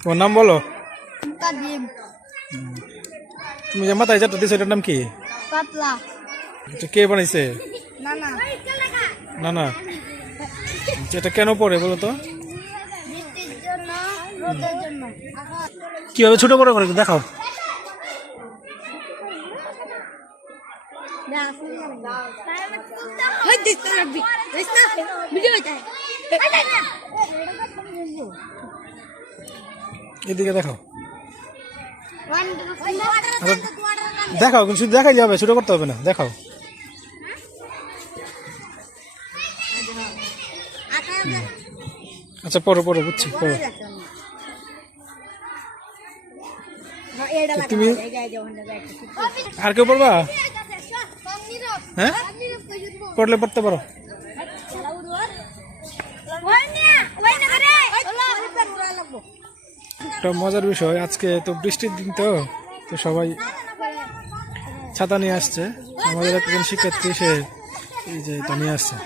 তোমার নাম বলো। কাদিম। তুমি যে মাথায় চারটা দিছো এটার নাম কি? পাতলা। এটা কে বানাইছে? নানা। না না, এটা কেন পড়ে বলো তো? বৃষ্টির জন্য, রোদের জন্য। কিভাবে ছোট বড় করে একটু দেখাও। এদিকে দেখাও, দেখাও কিন্তু শুধু দেখাই যাবে, ছোট করতে হবে না, দেখাও। আচ্ছা পড়ো পড়ো, বুঝছি, পড়ো। তুমি আর কেউ পড়বা? হ্যাঁ, পড়লে পড়তে পারো। একটা মজার বিষয়, আজকে তো বৃষ্টির দিন, তো তো সবাই ছাতা নিয়ে আসছে। আমাদের একজন শিক্ষার্থী সে এই যে এটা নিয়ে আসছে।